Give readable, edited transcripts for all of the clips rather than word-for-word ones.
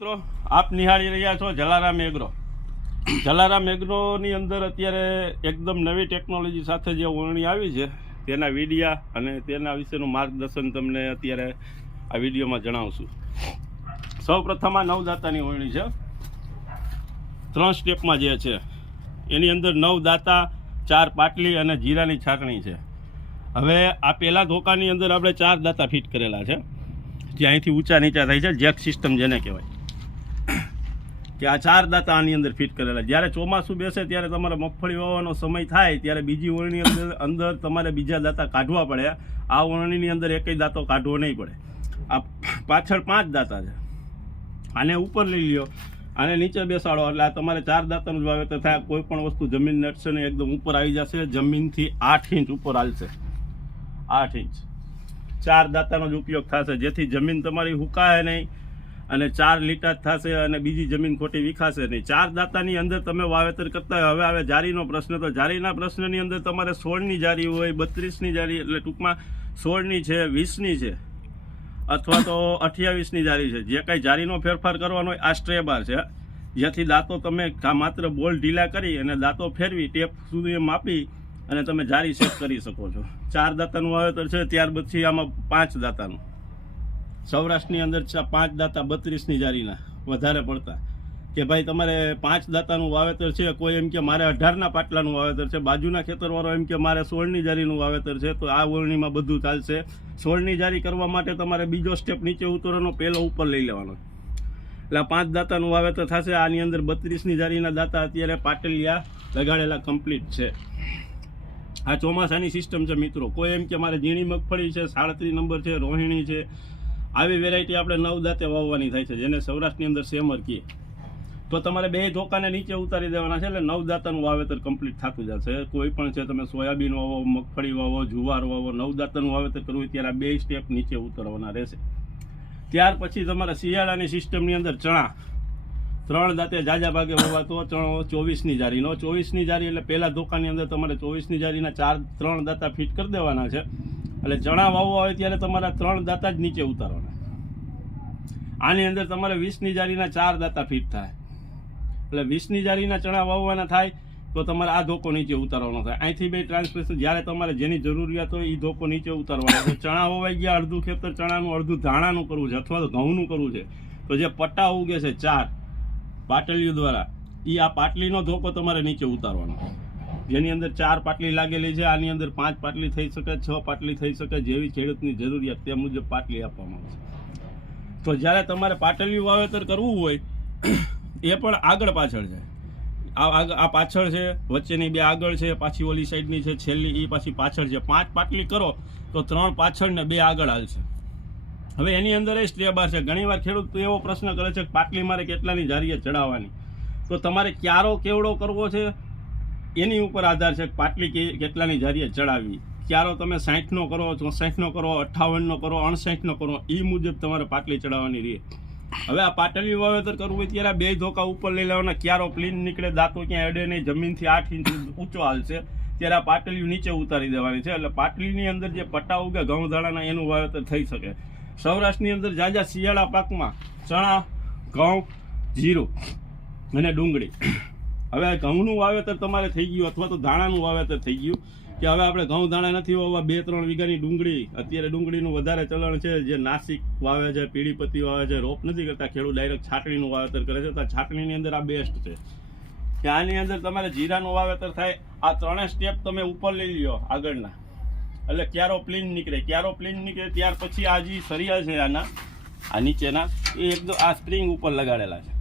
મિત્રો આપ નિહાળી રહ્યા છો જલારામ એગ્રો. જલારામ એગ્રોની અંદર અત્યારે એકદમ નવી ટેકનોલોજી સાથે જે ઓળણી આવી છે તેના વિડીયા અને તેના વિશેનું માર્ગદર્શન તમને અત્યારે આ વિડીયોમાં જણાવશું. સૌ પ્રથમ આ નવદાતાની ઓળણી છે, 3 સ્ટેપમાં જે છે એની અંદર 9 દાતા, 4 પાટલી અને જીરાની છાટણી છે. હવે આ પહેલા ધોકાની અંદર આપણે 4 દાતા ફિટ કરેલા છે, જે અહીંથી ઊંચા નીચા થાય છે, જેક સિસ્ટમ જેને કહેવાય કે આ 4 દાતા આની અંદર ફિટ કરેલા. જ્યારે ચોમાસું બેસે ત્યારે તમારે મગફળી વાવવાનો સમય થાય ત્યારે બીજી ઓળણી અંદર તમારે બીજા દાતા કાઢવા પડે. આ ઓળણીની અંદર એકેય દાંતો કાઢવો નહીં પડે. આ પાછળ 5 દાતા છે, આને ઉપર લઈ લ્યો, આને નીચે બેસાડો એટલે આ તમારે 4 દાતાનું જ વાવેતર થાય. કોઈ પણ વસ્તુ જમીન નડશે ને એકદમ ઉપર આવી જશે. જમીનથી 8 ઇંચ ઉપર હાલશે, 8 ઇંચ 4 દાતાનો જ ઉપયોગ થશે, જેથી જમીન તમારી હુકાય નહીં અને 4 લીટા જ થશે અને બીજી જમીન ખોટી વિખાશે નહીં. 4 દાતાની અંદર તમે વાવેતર કરતા હોય. હવે આવે જારીનો પ્રશ્ન, તો જારીના પ્રશ્નની અંદર તમારે 16ની જારી હોય, 32ની જારી, એટલે ટૂંકમાં 16ની છે, 20ની છે અથવા તો 28ની જારી છે. જે કાંઈ જારીનો ફેરફાર કરવાનો હોય આ સ્ટ્રે બાર છે, જેથી દાંતો તમે માત્ર બોલ ઢીલા કરી અને દાંતો ફેરવી ટેપ સુધી માપી અને તમે જારી સેટ કરી શકો છો. 4 દાતાનું વાવેતર છે. ત્યાર પછી આમાં 5 દાતાનું. સૌરાષ્ટ્રની અંદર 5 દાતા 32ની જારીના વધારે પડતા, કે ભાઈ તમારે 5 દાતાનું વાવેતર છે. કોઈ એમ કે મારે 18ના પાટલાનું વાવેતર છે, બાજુના ખેતરવાળો એમ કે મારે 16ની જારીનું વાવેતર છે, તો આ ઓળણીમાં બધું ચાલશે. 16ની જારી કરવા માટે તમારે બીજો સ્ટેપ નીચે ઉતરવાનો, પહેલો ઉપર લઈ લેવાનો, એટલે 5 દાતાનું વાવેતર થશે. આની અંદર 32ની જારીના દાતા અત્યારે પાટલિયા લગાડેલા કમ્પ્લીટ છે. આ ચોમાસાની સિસ્ટમ છે મિત્રો. કોઈ એમ કે મારે ઝીણી મગફળી છે, 37 નંબર છે, રોહિણી છે, આવી વેરાયટી આપણે 9 દાંતે વાવવાની થાય છે, જેને સૌરાષ્ટ્રની અંદર સેમર કહીએ. તો તમારે 2 ધોકાને નીચે ઉતારી દેવાના છે, એટલે 9 દાતાનું વાવેતર કમ્પ્લીટ થતું જશે. કોઈ પણ છે, તમે સોયાબીન વાવો, મગફળી વાવો, જુવાર વાવો, 9 દાતાનું વાવેતર કરવું હોય ત્યારે આ 2 સ્ટેપ નીચે ઉતરવાના રહેશે. ત્યાર પછી તમારા શિયાળાની સિસ્ટમની અંદર ચણા 3 દાંતે જાજા ભાગે વાવાતો ચણો 24ની જારીનો. 24ની જારી એટલે પહેલા ધોકાની અંદર તમારે 24ની જારીના 3 દાંતા ફિટ કરી દેવાના છે. એટલે ચણા વાવવા હોય ત્યારે તમારા 3 દાંતા જ નીચે ઉતારવાના. આની અંદર તમારે 20ની જારીના 4 દાંતા ફિટ થાય, એટલે 20ની જારીના ચણા વાવવાના થાય તો તમારે આ ધોકો નીચે ઉતારવાનો થાય. અહીંથી 2 ટ્રાન્સપરેશન, જ્યારે તમારે જેની જરૂરિયાત હોય એ ધોકો નીચે ઉતારવાનો. તો ચણા વવાઈ ગયા, અડધું ખેતર ચણાનું, અડધું ધાણાનું કરવું છે અથવા તો ઘઉંનું કરવું છે, તો જે પટ્ટા ઉગે છે 4 પાટલીઓ દ્વારા, એ આ પાટલીનો ધોકો તમારે નીચે ઉતારવાનો, જેની અંદર 4 પાટલી લાગેલી છે. આની અંદર 5 પાટલી થઈ શકે, 6 પાટલી થઈ શકે, જેવી ખેડૂતની જરૂરિયાત તે મુજબ પાટલી આપવામાં આવશે. તો જ્યારે તમારે પાટલીયું વાવેતર કરવું હોય એ પણ આગળ પાછળ છે. આ પાછળ છે, વચ્ચેની 2 આગળ છે, પાછી ઓલી સાઈડની છે, છેલ્લી એ પાછી પાછળ છે. 5 પાટલી કરો તો 3 પાછળ ને 2 આગળ હાલશે. હવે એની અંદર એ સ્ટેપ બાર છે. ઘણીવાર ખેડૂત એવો પ્રશ્ન કરે છે કે પાટલી મારે કેટલાની જારીએ ચડાવવાની, તો તમારે ક્યારો કેવડો કરવો છે એની ઉપર આધાર છે. પાટલી કેટલાની જારીએ ચડાવવી. ક્યારો તમે 60નો કરો, 64નો કરો, 58નો કરો, 68નો કરો, એ મુજબ તમારે પાટલી ચડાવવાની રહે. હવે આ પાટલી વાવેતર કરવું હોય ત્યારે 2 ધોકા ઉપર લઈ લેવાના. ક્યારો પ્લીન નીકળે, દાંતો ક્યાંય અડે નહીં, જમીનથી 8 ઇંચ ઊંચો હાલશે ત્યારે આ પાટલી નીચે ઉતારી દેવાની છે. એટલે પાટલીની અંદર જે પટ્ટા ઉગે ઘઉં દાણાના એનું વાવેતર થઈ શકે. સૌરાષ્ટ્રની અંદર જાજા શિયાળા પાકમાં ચણા, ઘઉં, જીરું અને ડુંગળી. હવે ઘઉંનું વાવેતર તમારે થઈ ગયું અથવા તો ધાણાનું વાવેતર થઈ ગયું, કે હવે આપણે ઘઉં દાણા નથી વાવવા, 2-3 વીઘાની ડુંગળી. અત્યારે ડુંગળીનું વધારે ચલણ છે. જે નાસિક વાવે છે, પીળીપત્તી વાવે છે, રોપ નથી કરતા, ખેડૂત ડાયરેક્ટ છાટણીનું વાવેતર કરે છે. તો છાટણીની અંદર આ બેસ્ટ છે કે આની અંદર તમારે જીરાનું વાવેતર થાય. આ 3 સ્ટેપ તમે ઉપર લઈ લ્યો આગળના, એટલે ક્યારો પ્લીન નીકળે. ક્યારો પ્લીન નીકળે ત્યાર પછી આ જે સરિયા છે આના, આ નીચેના, એ એકદમ આ સ્પ્રિંગ ઉપર લગાડેલા છે.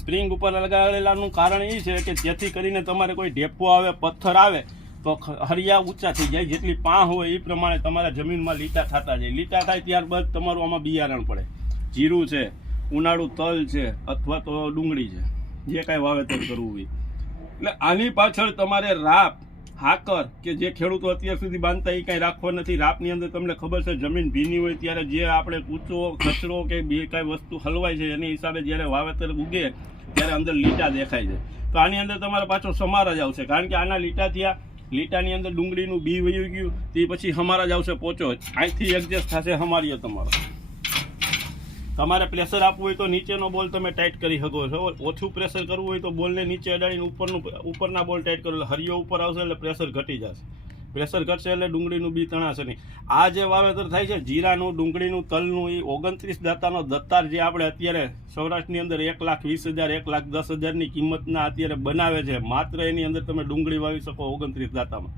સ્પ્રિંગ ઉપર લગાડેલાનું કારણ એ છે કે જેથી કરીને તમારે કોઈ ઢેપો આવે, પથ્થર આવે તો હરિયા ઊંચા થઈ જાય. જેટલી પાં હોય એ પ્રમાણે તમારા જમીનમાં લીટા થતા જાય. લીટા થાય ત્યારબાદ તમારું આમાં બિયારણ પડે. જીરું છે, ઉનાળુ તલ છે અથવા તો ડુંગળી છે, જે કાંઈ વાવેતર કરવું હોય. એટલે આની પાછળ તમારે રાપ, હાકર, કે જે ખેડૂતો અત્યાર સુધી બાંધતા એ કાંઈ રાખવા નથી. રાપની અંદર તમને ખબર છે જમીન ભીની હોય ત્યારે જે આપણે કૂચો, કચરો કે બે કાંઈ વસ્તુ હલવાય છે એની હિસાબે જ્યારે વાવેતર ઉગે ત્યારે અંદર લીટા દેખાય છે. તો આની અંદર તમારે પાછો સમાર જ આવશે, કારણ કે આના લીટા થયા, લીટાની અંદર ડુંગળીનું બી વયું ગયું, તે પછી હમારા જ આવશે પોચો, અહીંથી એડજસ્ટ થશે હમારીઓ તમારો. તમારે પ્રેશર આપવું હોય તો નીચેનો બોલ તમે ટાઈટ કરી શકો છો, ઓછું પ્રેશર કરવું હોય તો બોલને નીચે અડાડીને ઉપરના બોલ ટાઈટ કરો એટલે હરિયો ઉપર આવશે એટલે પ્રેશર ઘટી જશે. પ્રેશર ઘટશે એટલે ડુંગળીનું બી તણાશે નહીં. આ જે વાવેતર થાય છે જીરાનું, ડુંગળીનું, તલનું, એ 29 દાતાનો દત્તાર જે આપણે અત્યારે સૌરાષ્ટ્રની અંદર 1,20,000 1,10,000ની કિંમતના અત્યારે બનાવે છે, માત્ર એની અંદર તમે ડુંગળી વાવી શકો 29 દાતામાં.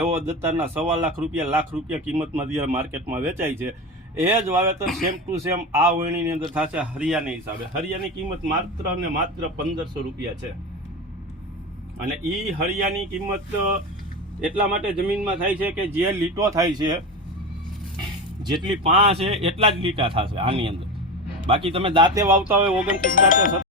એવો દત્તારના 1.25 લાખ રૂપિયા, લાખ રૂપિયા કિંમતમાં અત્યારે માર્કેટમાં વેચાય છે. એ જ વાવેતર સેમ ટુ સેમ આ વણીની અંદર થશે હરિયાની હિસાબે. હરિયાની કિંમત માત્ર ને માત્ર 1,500 રૂપિયા છે. અને એ હરિયાની કિંમત એટલા માટે જમીનમાં થાય છે કે જે લીટો થાય છે, જેટલી પા છે એટલા જ લીટા થશે આની અંદર. બાકી તમે દાંતે વાવતા હોય 29 દાંતે